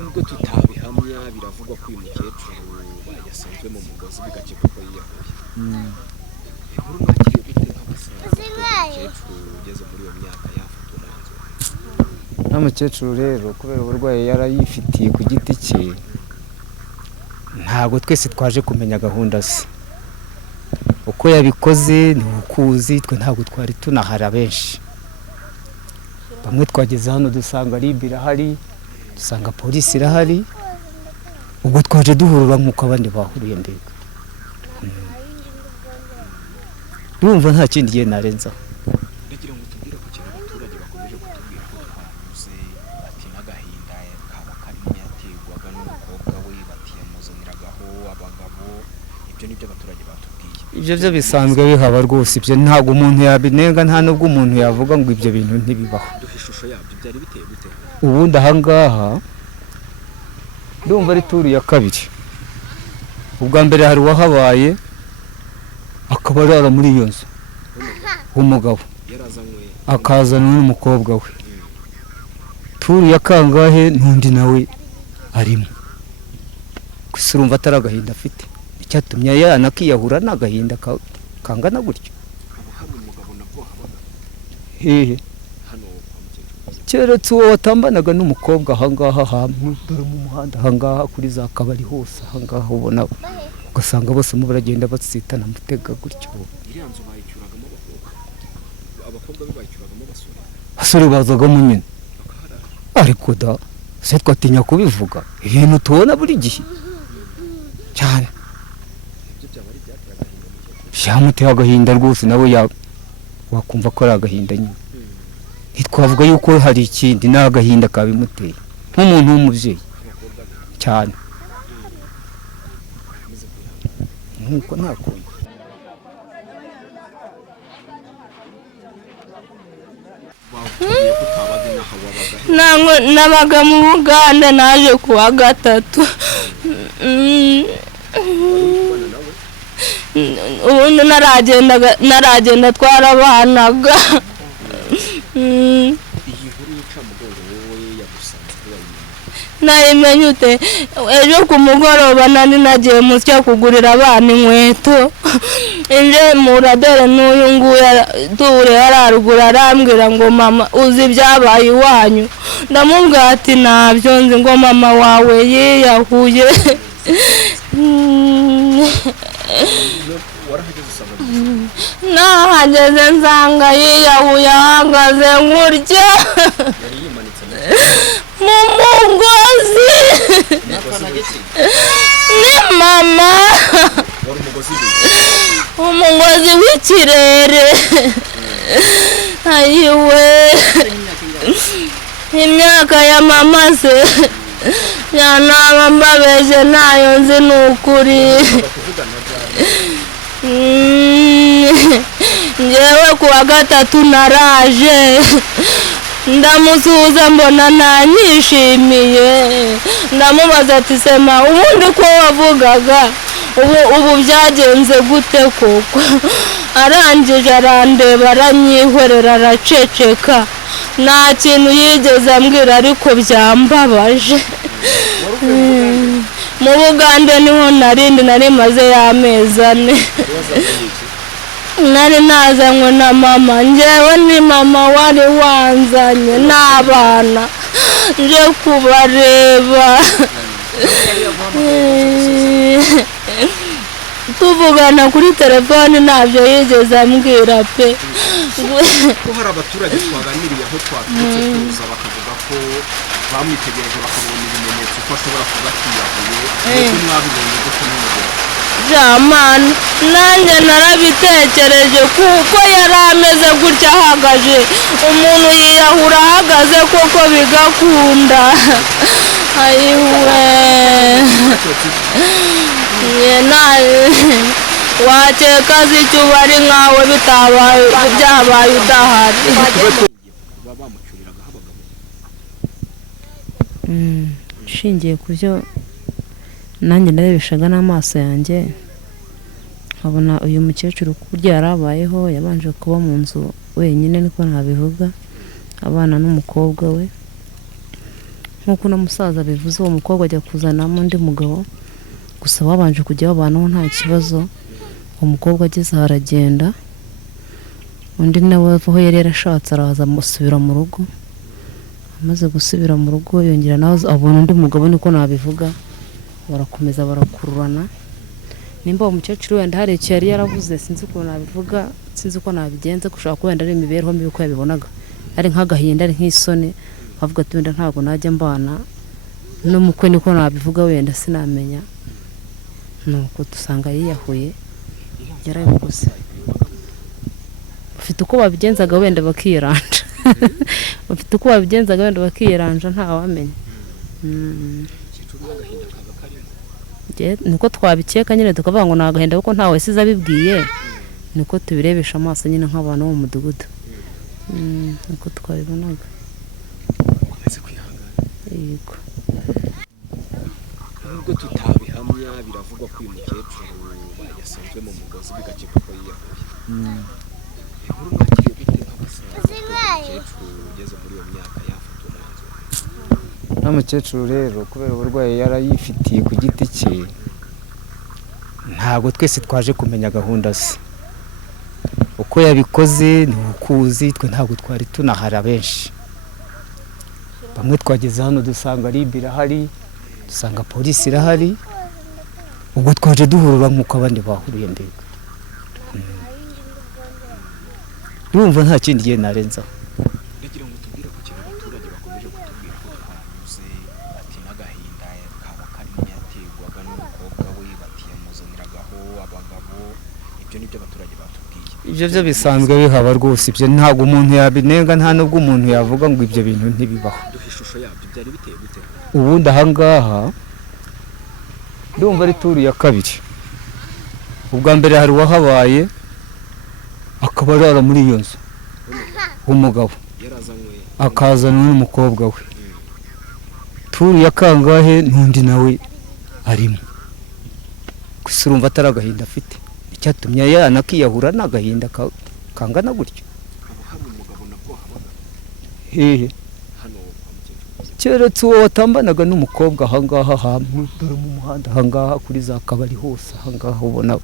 nubwo tutabihamya biravugwa ko uyu mukecuru yasanzwe mu mugozi bigakekwa ko yiyahuye. Inkuru mwakiriye gute nk'abasaza umukecuru ugeze muri iyo myaka yafata umwanzuro? Nta mukecuru rero kubera uburwayi yarayifitiye ku giti cye, ntabwo twese twaje kumenya gahunda ze uko yabikoze, ni ukuzi twe ntabwo twari tunahara benshi. Bamwe twageze hano dusanga RIB irahari, dusanga polisi irahari, ubwo twaje duhurura nk'uko abandi bahuriye mbega. Ndumva nta kindi gihe narenzaho. Ndagira ngo tubwire ku kintu abaturage bakomeje kutubwira ko twavuze bati n'agahinda kaba karimo yaterwaga n'umukobwa we, bati yamuzaniragaho abagabo. Ibyo nibyo abaturage batubwiye. Ibyo byo bisanzwe bihaba rwose, ibyo ntabwo umuntu yabinenga, nta nubwo umuntu yavuga ngo ibyo bintu ntibibaho. Duhe ishusho yabyo, byari biteye gute? Ubundi ahangaha ndumva ari turu ya kabiri. Ubwa mbere hari uwahabaye akaba arara muri iyo nzu umugabo akazana n'umukobwa we. Turu ya kangahe n'undi nawe arimo. Gusa urumva atari agahinda afite, icyatumye yanakiyahura n'agahinda kangana gutyo. Hehe keretse uwo watambanaga n'umukobwa ahangaha hamwe, dore mu muhanda ahangaha kuri za kabari hose ahangaha ubona, ugasanga bose mu baragenda batsitana mutega gutyo. Iriya nzu bayicyuragamo abakobwa bayicyuragamo basore bazagamo nyine, ariko da se twatinya kubivuga ibintu tubona buri gihe cyane. Byamuteye agahinda rwose, nawe wakumva ko ari agahinda nyine. Ntitwavuga yuko hari ikindi, ni agahinda kabimuteye nk'umuntu w'umubyeyi cyane. Nkuko ntakundi nabaga mu Buganda, naje kuwa gatatu. Ubundi naragenda twarabanaga. Nayimenye ute? Ejo ku mugoroba nari nagiye musya kugurira abana inkweto, inje muradere n'uyu nguyu ture ararugura arambwira ngo mama uzi ibyabaye iwanyu. Ndamubwira ati ntabyo nzi, ngo mama wawe yiyahuye. Nahageze nsanga yiyahuye ahagaze nkurya mu mugozi. Ni mama, umugozi w'ikirere. Ayiwe, imyaka ya mama se yanaba mbabeje nayo nzi n'ukuri. Njewe kuwa gatatu naraje ndamusuhuza, mbona nanyishimiye. Ndamubaza ati sema ubundi ko wavugaga ubu byagenze gute koko? Arangije arandeba aranyihorera araceceka, nta kintu yigeze ambwira, ariko byambabaje. Mu Buganda niho nari maze y'amezi 4. Nari nazanywe na mama, njyewe ni mama wari wanzanye n'abana nje kubareba. Tuvugana kuri telefone ntabyo yigeze ambwira pe. Ko hari abaturage twaganiriye aho twaturutse tuza bakavuga ko bamwitegereje bakabona ibimenyetso ko ashobora kuba atiyahuye. Nuko mwabibonye gute n'umugore? Jamani, nanjye narabitekereje kuko yari ameze gutya ahagaje. Umuntu yiyahura ahagaze koko bigakunda. Ayiwe, wakeka zicyo bari nkawe bitabaye byabaye udahari. Shingiye ku byo nanjye ndarebeshaga n'amaso yanjye, nkabona uyu mukecuru kurya yarabayeho, yabanje kuba mu nzu wenyine niko nabivuga, abana n'umukobwa we. nk'uko uno musaza bivuze uwo mukobwa ajya kuzanamo undi mugabo gusa babanje kujya babanaho nta kibazo uwo mukobwa ageze aho aragenda undi nawe aho yari yarashatse araza amusubira mu rugo amaze gusubira mu rugo yongera nawe abona undi mugabo niko nabivuga barakomeza barakururana nimba uwo mukecuru wenda hari icyo yari yaravuze sinzi uko nabivuga sinzi uko nabigenza gushaka ko wenda ari imibereho mibi uko yabibonaga ari nk'agahinda ari nk'isoni avuga ati wenda ntabwo najya mbana n'umukwe niko nabivuga wenda sinamenya nuko dusanga yiyahuye yarabivuze bafite uko babigenzaga wenda bakiranja bafite uko babigenzaga wenda bakiranja ntawamenya niko twabikeka nyine tukavuga ngo nagahinda kuko ntawe wese abibwiye niko tubirebesha amaso nyine nk'abantu bo mu mudugudu niko twabibonaga yego nubwo tutabihamya biravugwa ko uyu mukecuru yasanzwe mu mugozi bigakekwa ko yiyahuye inkuru mwakiriye gute nk'abasaza umukecuru ugeze muri iyo myaka yafata umwanzuro nta mukecuru rero kubera uburwayi yarayifitiye ku giti cye ntabwo twese twaje kumenya gahunda ze uko yabikoze ni ukuzi twe ntabwo twari tunahara benshi bamwe twageze hano dusanga RIB irahari dusanga polisi irahari ubwo twaje duhurura nk'uko abandi bahuriye mbega urumva nta kindi gihe narenzaho ndagira ngo tubwire ku kintu abaturage bakomeje kutubwira ko twavuze ati n'agahinda kaba karimo yaterwaga n'umukobwa we bati yamuzaniragaho abagabo ibyo nibyo abaturage batubwiye ibyo byo bisanzwe bihaba rwose ibyo ntabwo umuntu yabinenga nta nubwo umuntu yavuga ngo ibyo bintu ntibibaho duhe ishusho yabyo byari biteye gute ubundi ahangaha ndumva ari turu ya kabiri ubwa mbere hari uwahabaye akaba arara muri iyo nzu umugabo yarazanywe akazana n'umukobwa we turu ya kangahe n'undi nawe arimo gusa urumva atari agahinda afite icyatumye yanakiyahura n'agahinda kangana gutyo hari umugabo nabwo habaga hehe hano kwa mukecuru keretse uwo watambanaga n'umukobwa ahangaha hamwe dore mu muhanda ahangaha kuri za kabari hose ahangaha ubona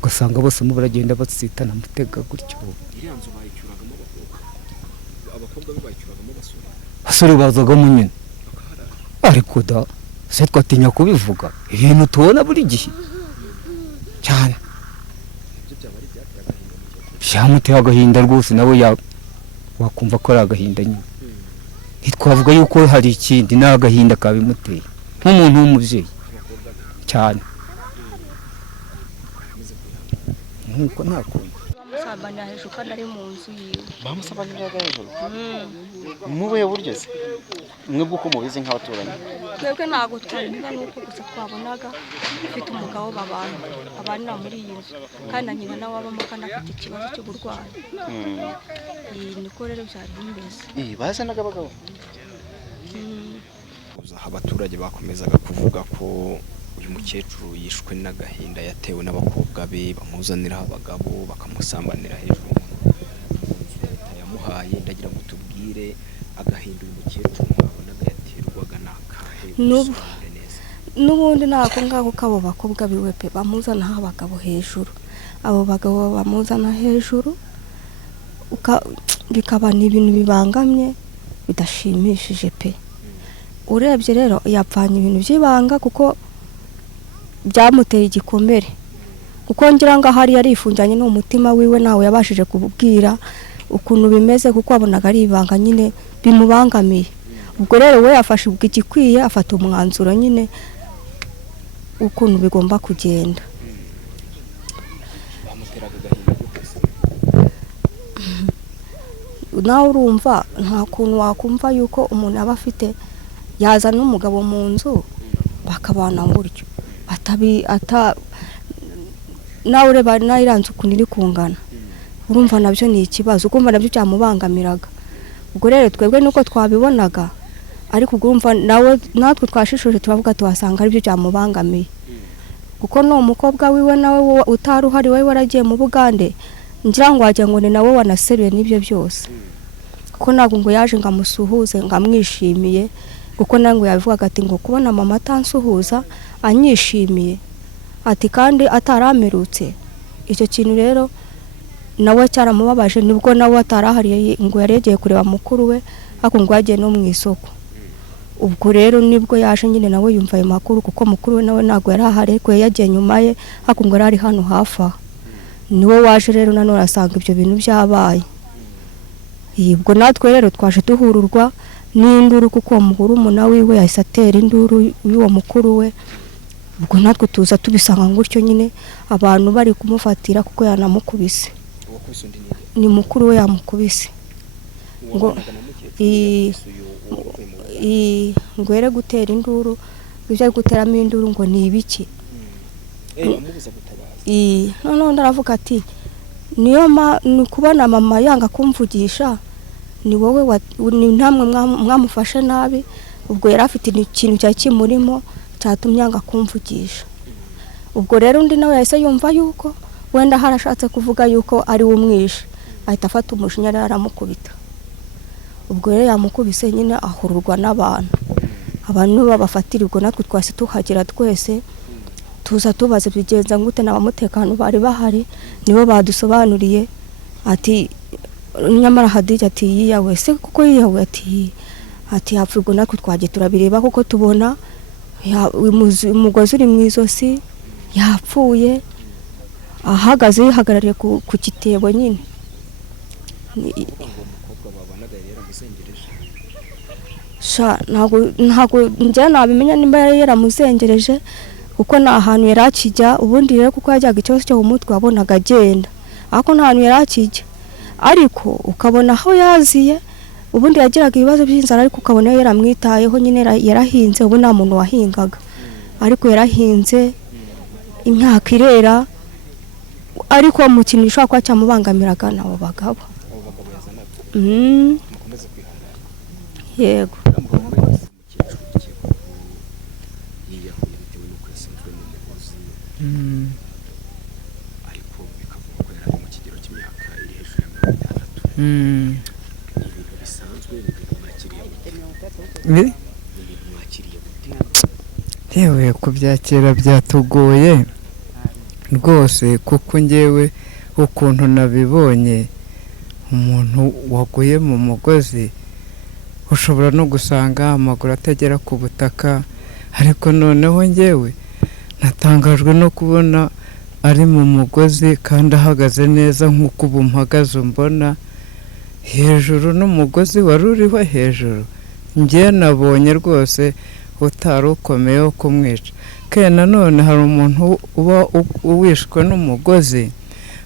ugasanga bose mu baragenda batsitana mutega gutyo iriya nzu bayicyuragamo abakobwa be bayicyuragamo basore bazagamo nyine ariko da se twatinya kubivuga ibintu tubona buri gihe cyane byamuteye agahinda rwose nawe wakumva ko ari agahinda nyine ntitwavuga yuko hari ikindi ni agahinda kabimuteye nk'umuntu w'umubyeyi cyane nk'uko ntakundi bamusambanira hejuru kandi ari mu nzu yiwe bamusambaniraga hejuru mu buhe buryo se mwebwe uko mubizi nk'abaturanyi twebwe ntabwo twabimenya nuko gusa twabonaga ufite umugabo babanira muri iyi nzu kandi na nyina nawe abamo kandi afite ikibazo cy'uburwayi niko rero byari bimeze bazanaga abagabo abaturage bakomezaga kuvuga ko uyu mukecuru yishwe n'agahinda yatewe n'abakobwa be bamuzaniraho abagabo bakamusambanira hejuru mu nzu leta yamuhaye ndagira ngo tubwire agahinda uyu mukecuru mwabonaga yaterwaga n'akahe n'ubundi ntabwo ngako k'abo bakobwa biwe pe bamuzanaho abagabo hejuru abo bagabo bamuzana hejuru bikaba ni ibintu bibangamye bidashimishije pe urebye rero yapfanye ibintu by'ibanga kuko byamuteye igikomere kuko ngira ngo ahari yarifunganye n'umutima wiwe nawe yabashije kububwira ukuntu bimeze kuko abonaga ari ibanga nyine bimubangamiye ubwo rero we yafashe igikwiye afata umwanzuro nyine ukuntu bigomba kugenda nawe urumva nta kuntu wakumva yuko umuntu aba afite yazana n'umugabo mu nzu bakabana gutyo nawe ureba nawe iranze ukuntu iri kungana urumva nabyo ni ikibazo ukumva nabyo byamubangamiraga ubwo rero twebwe nuko twabibonaga ariko urumva natwe twashishije tubavuga tuhasanga aribyo byamubangamiye kuko n'uwo mukobwa wiwe nawe utari uhari we waragiye mu Bugande ngira ngo wagira ngo ni nawe wanaseruye n'ibyo byose kuko ntabwo ngo yaje ngo amusuhuze ngo amwishimiye kuko nango yavugaga ati ngo kubona mama atansuhuza anyishimiye ati kandi ataramerutse icyo kintu rero nawe cyaramubabaje nibwo nawe atarahariye ngo yaregeye kureba mukuru we ako ngo yagiye no mu isoko ubwo rero nibwo yaje nyine nawe yumva ayo makuru kuko mukuru we nawe ntago yarahari ko yagiye nyuma ye ako ngo ari hano hafa niwe waje rero nanone asanga ibyo bintu byabaye ubwo natwe rero twaje duhururwa n'induru kuko mukuru umuna wiwe yahise atera induru y'uwo mukuru we ubwo natwe tuza tubisanga gutyo nyine abantu bari kumufatira kuko yanamukubise ni mukuru we yamukubise ngo ngo yere gutera induru ibyo guteramo induru ngo ni ibiki none ndaravuga ati niyo ni kubona mama yanga kumvugisha ni wowe ni ntamwe mwamufashe nabi ubwo yari afite ikintu cya kimurimo cyatumye yanga kumvugisha ubwo rero undi nawe yahise yumva yuko wenda harashatse kuvuga yuko ari umwishe ahita afata umujinya aramukubita ubwo rero yamukubise nyine ahururwa n'abantu abantu babafatirirwa natwe twase tuhagera twese tuza tubaze bigenza ngute n'abamutekano bari bahari nibo badusobanuriye ati nyamara Hadija ati yiyawe se kuko yiyawe ati hapfurwa natwe twaje turabireba kuko tubona umugozi uri mu izosi yapfuye ahagaze yihagarariye ku kitebo nyine ntago njya nabimenya nimba yaramuzengereje kuko nta hantu yari akijya ubundi rero kuko yajyaga ikibazo cyo mu mutwe wabonaga agenda ariko nta hantu yari akijya ariko ukabona aho yaziye ubundi yagiraga ibibazo by'inzara ariko ukabona yaramwitayeho nyine yarahinze ubu nta muntu wahingaga ariko yarahinze imyaka irera ariko mu kintu gishobora kuba cyamubangamiraga n'abo bagabo yego ariko bikavuga ko yari mu kigero cy'imyaka iri hejuru ya 60 ibintu bisanzwe yewe kubyakira byatugoye rwose kuko ngewe ukuntu nabibonye umuntu waguye mu mugozi ushobora no gusanga amaguru atagera ku butaka ariko noneho ngewe natangajwe no kubona ari mu mugozi kandi ahagaze neza nk'uko ubu mpagaze mbona hejuru n'umugozi wari uriho hejuru ngewe nabonye rwose utari ukomeye wo kumwica kandi nanone hari umuntu uba uwishwe n'umugozi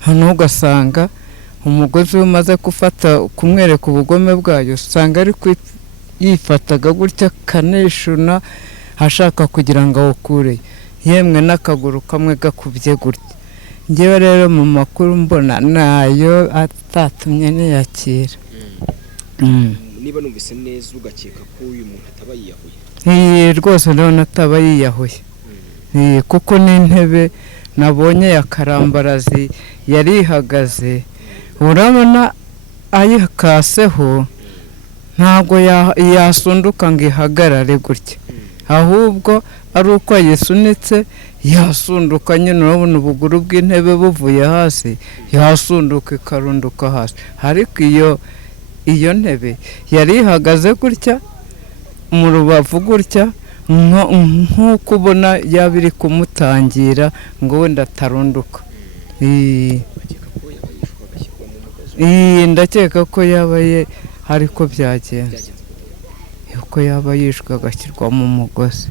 hano ugasanga umugozi umaze gufata kumwereka ubugome bwayo usanga ari yifataga gutya kanishuna ashaka kugira ngo awukure yemwe n'akaguru kamwe gakubye gutya ngewe rero mu makuru mbona nayo atatumye niyakira niba numvise neza ugakeka ko uyu muntu ataba yiyahuye rwose ndabona ataba yiyahuye kuko n'intebe nabonye ya karambarazi yari ihagaze urabona ayikaseho ntabwo yasunduka ngo ihagarare gutya ahubwo ari uko yisunitse yasunduka nyine urabona ubuguru bw'intebe buvuye hasi yasunduka ikarunduka hasi ariko iyo ntebe yari ihagaze gutya mu rubavu gutya nk'uko ubona yaba iri kumutangira ngo wenda atarunduka ndakeka ko yaba ariko byagenze yuko yaba yishwe agashyirwa mu mugozi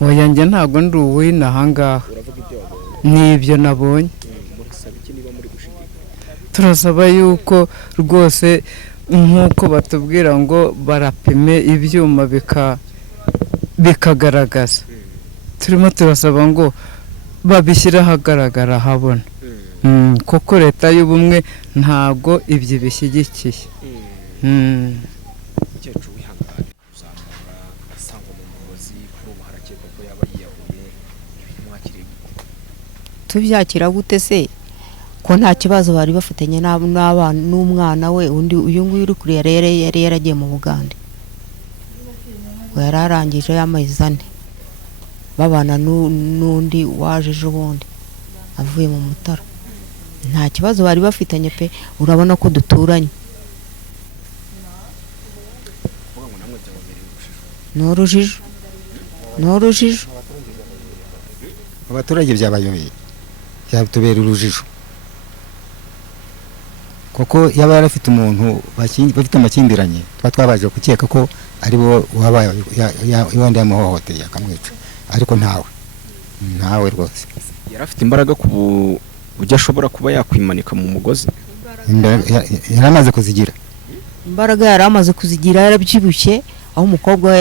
oya njye ntabwo ndi uwina ahangaha n'ibyo nabonye turasaba yuko rwose nk'uko batubwira ngo barapime ibyuma bikagaragaza turimo turasaba ngo babishyire ahagaragara habona kuko leta y'ubumwe ntabwo ibyo bishyigikiye umukecuru wihangane kuzamura asangwa mu mugozi kuri ubu harakekwa ko yaba yiyahuye ibintu mwakiriye tubyakira gute se ko nta kibazo bari bafitanye n'abana n'umwana we undi uyu nguyu uri kuri yari yaragiye mu Bugande yararangije y'amezi 4 babana n'undi waje ejo bundi avuye mu Mutara nta kibazo bari bafitanye pe urabona ko duturanye n'urujijo abaturage byabayobeye byatubera urujijo kuko yaba yarafite umuntu bafite amakimbiranye twabaje gukeka ko ari bo wabaye yandi yamuhohoteye akamwica ariko ntawe rwose yarafite imbaraga ku buryo ashobora kuba yakwimanika mu mugozi yaramaze kuzigira imbaraga yaramaze kuzigira yarabyibushye aho umukobwa we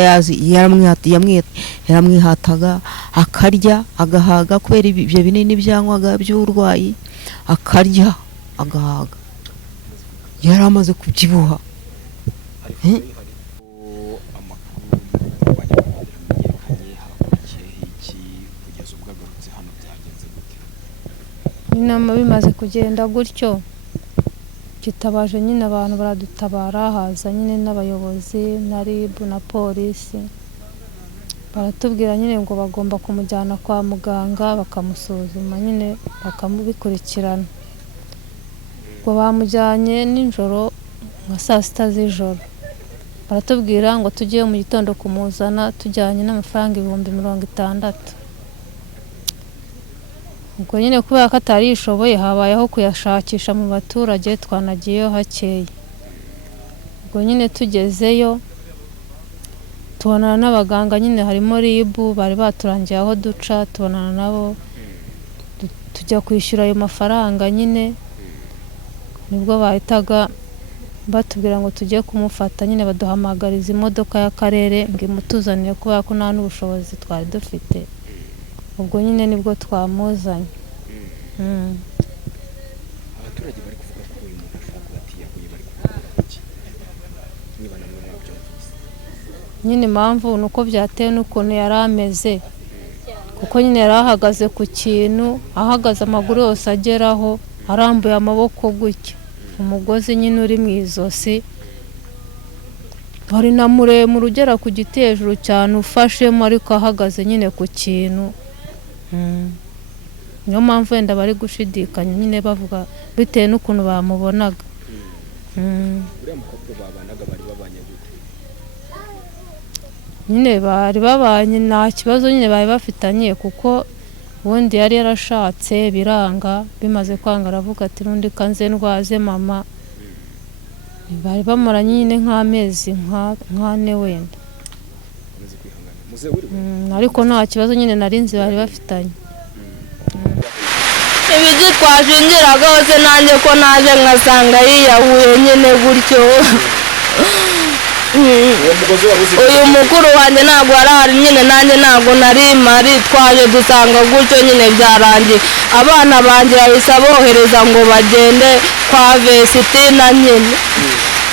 yaramwihataga akarya agahaga kubera ibyo binini byanywaga by'uburwayi akarya agahaga yaramaze kubyibuha inama bimaze kugenda gutyo kitabaje nyine abantu baradutabara haza nyine n'abayobozi na RIB na polisi baratubwira nyine ngo bagomba kumujyana kwa muganga bakamusuzuma nyine bakamubikurikirana ngo bamujyanye nijoro nka 6 z'ijoro baratubwira ngo tugiye mu gitondo kumuzana tujyanye n'amafaranga 60,000 ubwo nyine kubera ko atari yishoboye habayeho kuyashakisha mu baturage twanagiyeyo hakeye ubwo nyine tugezeyo tubonana n'abaganga nyine harimo RIB bari baturangiye aho duca tubonana nabo tujya kwishyura ayo mafaranga nyine nibwo bahitaga batubwira ngo tujye kumufata nyine baduhamagariza imodoka y'akarere ngo imutuzanire kubera ko nta n'ubushobozi twari dufite ubwo nyine nibwo twamuzanye abaturage bari kuvuga ko uyu muntu ashobora kuba atiyahuye bari kuvuga iki niba namwe mwabyumvise nyine impamvu ni uko byatewe n'ukuntu yari ameze kuko nyine yari ahagaze ku kintu ahagaze amaguru yose ageraho arambuye amaboko gutya umugozi nyine uri mu izosi bari na muremure ugera ku giti hejuru cyane ufashemo ariko ahagaze nyine ku kintu niyo mpamvu wenda bari gushidikanya nyine bavuga bitewe n'ukuntu bamubonaga uriya mukobwa babanaga bari babanye gute nyine bari babanye nta kibazo nyine bari bafitanye kuko ubundi yari yarashatse biranga bimaze kwanga aravuga ati n'undi kanze ndwaze mama bari bamaranye nyine nk'amezi nk'ane wenda ariko nta kibazo nyine narinzi bari bafitanye ibigi twashingiraga hose nanjye ko naje nkasanga yiyahuye nyine gutyo uyu mukuru wanjye ntabwo arahari nyine nanjye ntabwo nari mari twaje dusanga gutyo nyine byarangiye abana banjye bahise bohereza ngo bagende kwa Vesitina nyine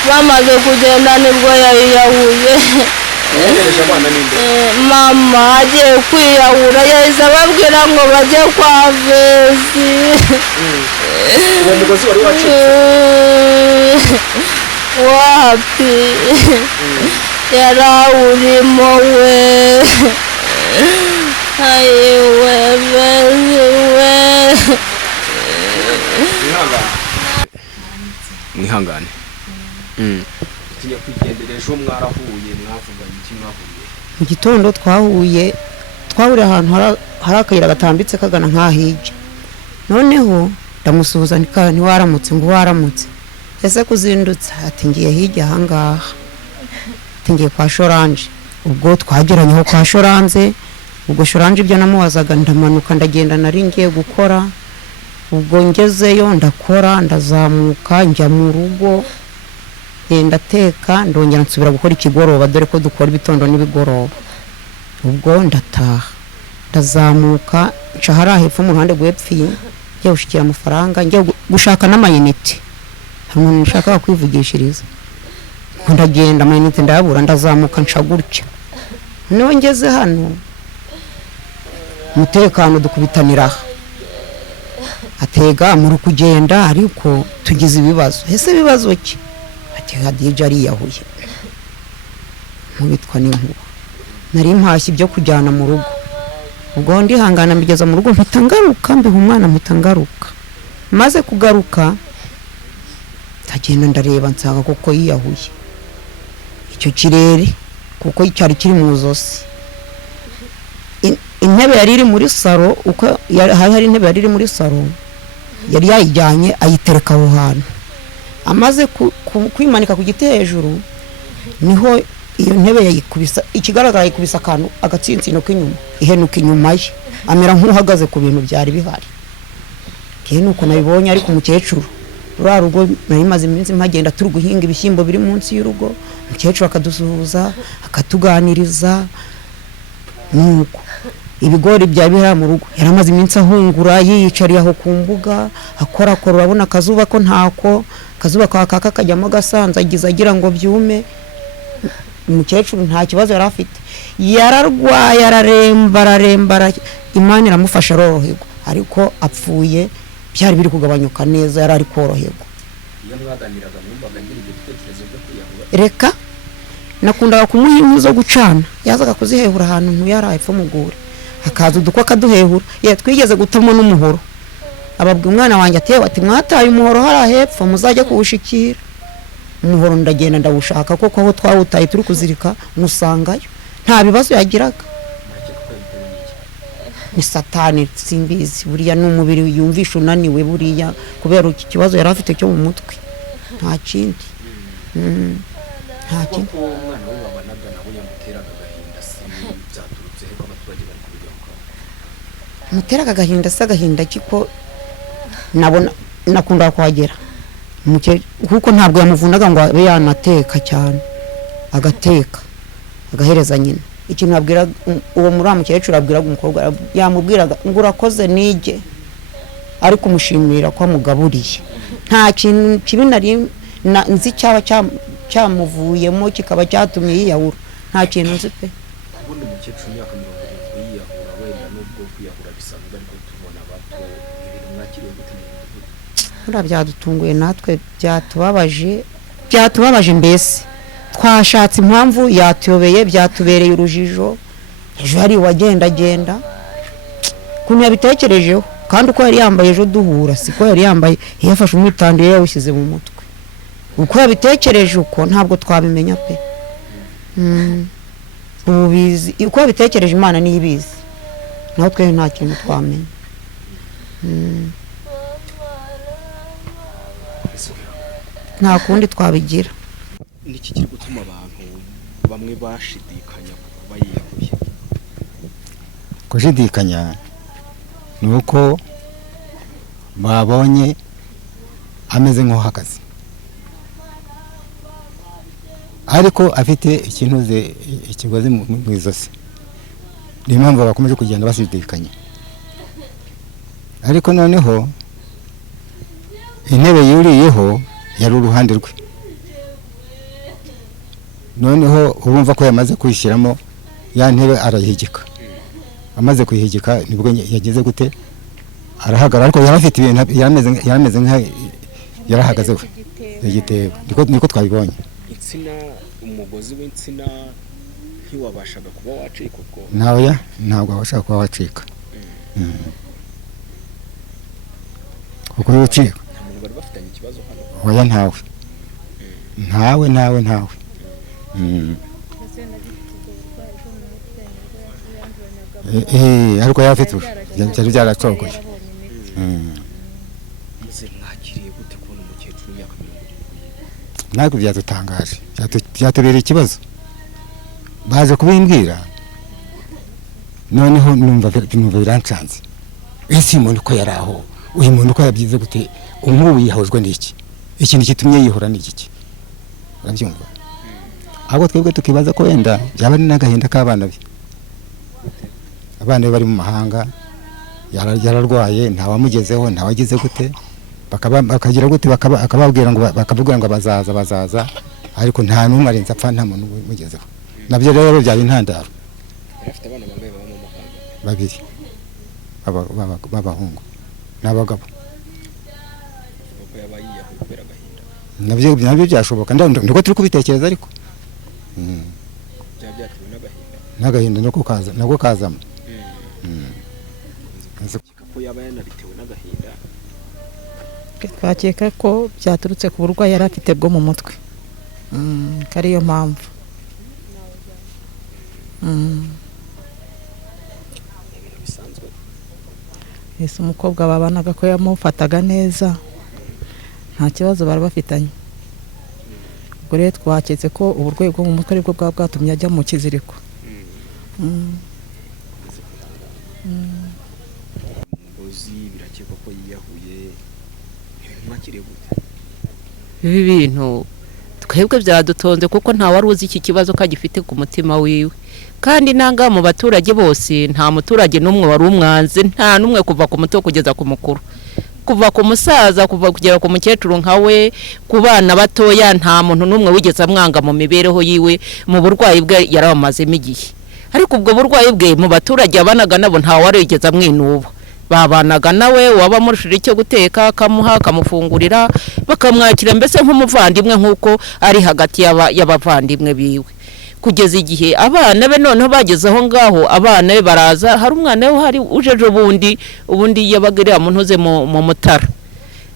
bamaze kugenda nibwo yayiyahuye mama agiye kwiyahura yahise ababwira ngo bajye kwa Vesi uwo mugozi wari wacitse wapi yarawurimo we ayiwe Vesi we mwihangane tujya kwigendera ejo mwarahuye mwavuganye iki mwahuye mu gitondo twahuriye ahantu hari akayira gatambitse kagana nk'ahijya noneho ndamusuhuza ntiwaramutse ngo waramutse ese kuzindutse ati ngiye hirya ahangaha ati ngiye kwa Shoranje ubwo twageranyeho kwa Shoranze ubwo Shoranje ibyo namuwazaga ndamanuka ndagenda nari ngiye gukora ubwo ngezeyo ndakora ndazamuka njya mu rugo ndateka ndongera nsubira gukora ikigoroba dore ko dukora ibitondo n'ibigoroba ubwo ndataha ndazamuka nca hariya hepfo mu ruhande rw'epfo njya gushikira amafaranga njya gushaka n'amayinite hari umuntu nshaka kwivugishiriza ndagenda amayinite ndayabura ndazamuka nca gutya noneho ngeze hano umutekano dukubitanira atega muri kugenda ariko tugize ibibazo ese ibibazo ki ati Hadija ariyahuye nkubitwa n'inkuba nari mpashye ibyo kujyana mu rugo ubwo ndihangana mbigeza mu rugo mpita ngaruka mbiha umwana mpita ngaruka maze kugaruka tagenda ndareba nsanga koko yiyahuye icyo kirere kuko cyari kiri mu zosi intebe yari iri muri saro uko hari intebe yari iri muri saro yari yayijyanye ayitereka aho hantu amaze kwimanika ku giti hejuru niho iyo ntebe yayikubisa ikigaragara yikubisa akantu agatsintsino k'inyuma ihenuka inyuma ye amera nk'uhagaze ku bintu byari bihari ke nuko nabibonye ariko umukecuru rwa rugo nari maze iminsi mpagenda turi guhinga ibishyimbo biri munsi y'urugo umukecuru akadusuhuza akatuganiriza nuko ibigori bya bihara mu rugo yaramaze iminsi ahungura yiyicariye aho ku mbuga akora urabona akazuba ko ntako kazuba kakaka kajyamo gasanzagiza agira ngo byume umukecuru nta kibazo yari afite yararwaye araremba Imana iramufasha aroroherwa ariko apfuye byari biri kugabanyuka neza yari ari koroherwa iyo mwaganiraga mwumvaga ngira ibitekerezo byo kwiyahura reka nakundaga kumuha inkwi zo gucana yazaga kuzihehura ahantu ntuyara hepfo mugure akaza udukwa akaduhehura twigeze gutamo n'umuhoro ababwa umwana wanjye ati mwataye umuhoro hari hepfo muzajya kuwushikira umuhoro ndagenda ndawushaka koko aho twawutaye turi kuzirika musangayo nta bibazo yagiraga ni satani simbizi buriya n'umubiri yumvisha unaniwe buriya kubera iki kibazo yari afite cyo mu mutwe nta kindi nta kindi umwana we babanaga nawe yamuteraga agahinda si byaturutse he ko abaturage bari kubigaruka muteraga agahinda se agahinda kiko nabona nakunda kuhagera kuko ntabwo yamuvunaga ngo abe yanateka cyane agateka agahereza nyina ikintu abwira uwo muri amukecuru abwiraga umukobwa yamubwiraga ngo urakoze nige ari kumushimira ko amugaburiye nta kintu kibi nari nzi cyaba cyamuvuyemo kikaba cyatumye yiyahura nta kintu nzi pe ubundi umukecuru imyaka 70 yiyahura wenda nubwo kwiyahura bisanzwe ariko tubona bato ibintu mwakiriye gute ura byadutunguye natwe byatubabaje mbese twashatse impamvu yatuyobeye byatubereye urujijo ejo hari wagendagenda kuntu yabitekerejeho kandi uko yari yambaye ejo duhura siko yari yambaye yafashe umwitandiye yawushyize mu mutwe uko yabitekereje uko ntabwo twabimenya pe ubizi uko yabitekereje Imana niyo ibizi naho twe nta kintu twamenya nta kundi twabigira niki kiri gutuma abantu bamwe bashidikanya kuba yiyahuye kushidikanya ni uko babonye ameze nk'uhagaze ariko afite ikigozi mu izosi niyo mpamvu bakomeje kugenda bashidikanya ariko noneho intebe yuriyeho yari uruhande rwe noneho urumva ko yamaze kwishyiramo ya ntebe arayihigika amaze kuyihigika nibwo yageze gute arahagarara ariko yarafite ibintu yameze nka yarahagaze we igitebo niko twabibonye insina umugozi w'insina ntiwabashaga kuba wacika ubwo ntabwo wabashaga kuba wacika kuko yucika umuntu bari bafitanye ikibazo hano oya ntawe ariko yafite byari byaracogoye muze mwakiriye gute kubona umukecuru imyaka 70 ntabwo byadutangaje byatubereye ikibazo baje kubimbwira noneho numva birancanze ese umuntu ko yari aho uyu muntu ko yabyize gute nk'ubu yihahuzwa n'iki ikintu gitumye yihura n'iki urabyumva ahubwo twebwe tukibaza ko wenda yaba ari n'agahinda k'abana be abana be bari mu mahanga yararwaye ntawamugezeho ntawagize gute bakagira gute bakababwira ngo bakavuga ngo bazaza ariko nta n'umwe arenze apfa nta muntu umugezeho nabyo rero byaba intandaro afite abana bangahe baba mu mahanga babiri b'abahungu n'abagabo nabyo byashoboka ndiko turi kubitekereza ariko byatewe n'agahinda nako kazamo ko yaba yanabitewe n'agahinda. Twakeka ko byaturutse ku burwayi yari afite bwo mu mutwe kariyo mpamvu. Ese umukobwa babanaga ko yamufataga neza nta kibazo bari bafitanye, ubwo rero twaketse ko uburwayi bwo mu mutwe aribwo bwaba bwatumye ajya mu kiziriko. Umugozi birakekwa ko yiyahuye, mwakiriye gute? Ibi bintu twebwe byadutonze kuko nta wari uzi iki kibazo ko agifite ku mutima wiwe, kandi nanga mu baturage bose nta muturage n'umwe wari umwanze, nta n'umwe kuva ku muto kugeza ku mukuru, kuva ku musaza kuva kugera ku mukecuru nkawe, ku bana batoya nta muntu n'umwe wigeze amwanga mu mibereho yiwe. Mu burwayi bwe yarabamazemo igihe, ariko ubwo burwayi bwe mu baturage abanaga nabo nta warigeze amwinuba. Babanaga nawe wabamurushira icyo guteka akamuha akamufungurira bakamwakira mbese nk'umuvandimwe nk'uko ari hagati y'abavandimwe biwe, kugeza igihe abana be noneho bageze aho ngaho. Abana be baraza, hari umwana we hari ujeje ubundi yabaga iriya muntuze mu Mutara.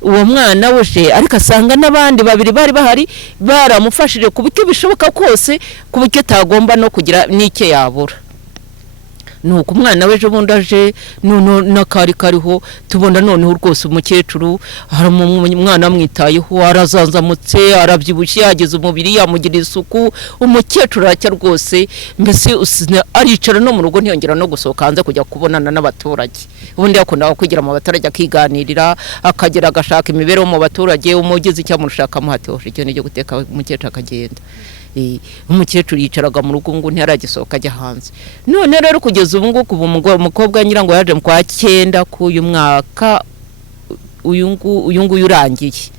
Uwo mwana uje ariko asanga n'abandi babiri bari bahari baramufashije ku buryo bishoboka kose, ku buryo atagomba no kugira n'icyo yabura. Nuko umwana we bundi aje n'akari kariho tubona noneho rwose umukecuru umwana amwitayeho, arazanzamutse arabyibushye yageze umubiri yamugira isuku. Umukecuru aracya rwose, mbese aricara no mu rugo ntiyongera no gusohoka hanze kujya kubonana n'abaturage. Ubundi yakundaga kwigira mu baturage akiganirira, akagera agashaka imibereho mu baturage, umugezi icyo amushaka amuhatihosha icyo n'icyo guteka, umukecuru akagenda. Umukecuru yicaraga mu rugo ngo ntiyaragisohoka ajya hanze. None rero kugeza ubu ngubu umukobwa nyirango yaje mu kwa 9 k'uyu mwaka uyu nguyu urangiye.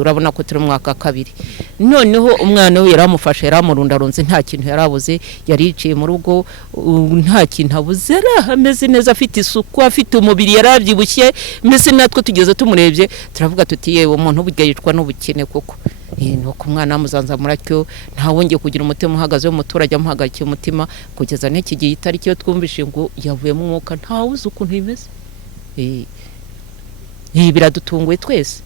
Urabona ko turi mu mwaka kabiri. Noneho umwana we yaramufashe yaramurundarunze, nta kintu yarabuze, yariciye mu rugo nta kintu abuze, ameze neza, afite isuku, afite umubiri yarabyibushye. Mbese natwe tugeze tumurebye turavuga tuti yewe umuntu bugayitwa n'ubukene koko. Nuko umwana amuzanzamura cyo nta wongeye kugira umutima uhagaze w'umuturage amuhagarikiye umutima, kugeza n'iki gihe itariki yo twumvishe ngo yavuye mu mwuka nta wuzi ukuntu imeze. Biradutunguye twese.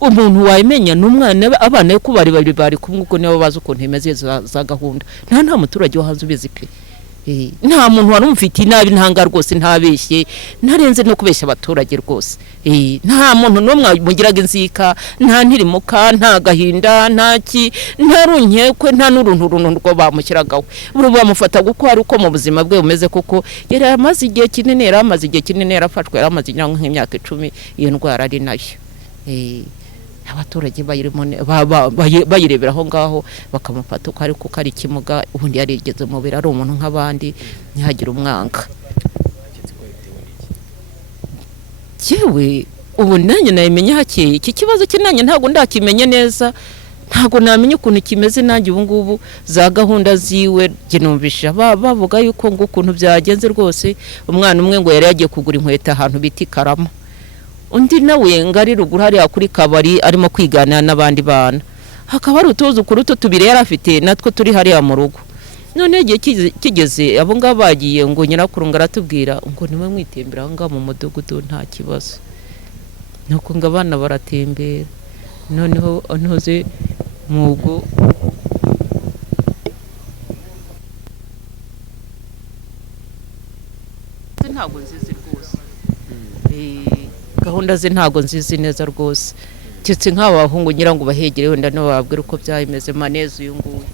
Umuntu wayimenya n'umwana abana ko bari kumwe uko nibo bazi ukuntu imeze za gahunda. Nta muturage wo hanze ubizi pe. Nta muntu wari umfite inabi ntanga rwose, ntabeshye, narenze no kubeshya abaturage rwose. Nta muntu n'umwe mugiraga inzika, nta ntirimuka, nta gahinda, nta runkekwe, nta n'uruntu rwo bamushyiragaho. Buri bamufata guko ari uko mu buzima bwe bumeze kuko yari amaze igihe kinini, yarafashwe, yaramaze nk'imyaka 10 iyo ndwara ari nayo. Abaturage bayirebera aho ngaho bakamufata uko ari kuko ari ikimuga, ubundi yarigeze mu biro ari umuntu nk'abandi ntihagire umwanga. Yewe ubu nanjye nayimenye hakeye, iki kibazo kinanye ntabwo ndakimenye neza, ntabwo namenye ukuntu kimeze. Nanjye ubu ngubu za gahunda ziwe numvisha bavuga yuko ngo ukuntu byagenze rwose. Umwana umwe ngo yari yagiye kugura inkweto ahantu bita Karama, undi nawe ngari ruguru hariya kuri kabari arimo kwiganira n'abandi bana, hakaba hari utuzu kuruto tubiri yari afite natwo turi hariya mu rugo. None igihe kigeze abo ngabo bagiye ngo nyirakuru ngaratubwira ngo nimwe mwitembera aho ngaho mu mudugudu nta kibazo. Nuko ngo abana baratembera, noneho ntoze mugo ntago nzizi rwose. Gahunda ze ntago nzizi neza rwose, cyetse nk'abahungu nyirango bahegere wenda no babwira uko byayimeze Manezi uyu nguyu.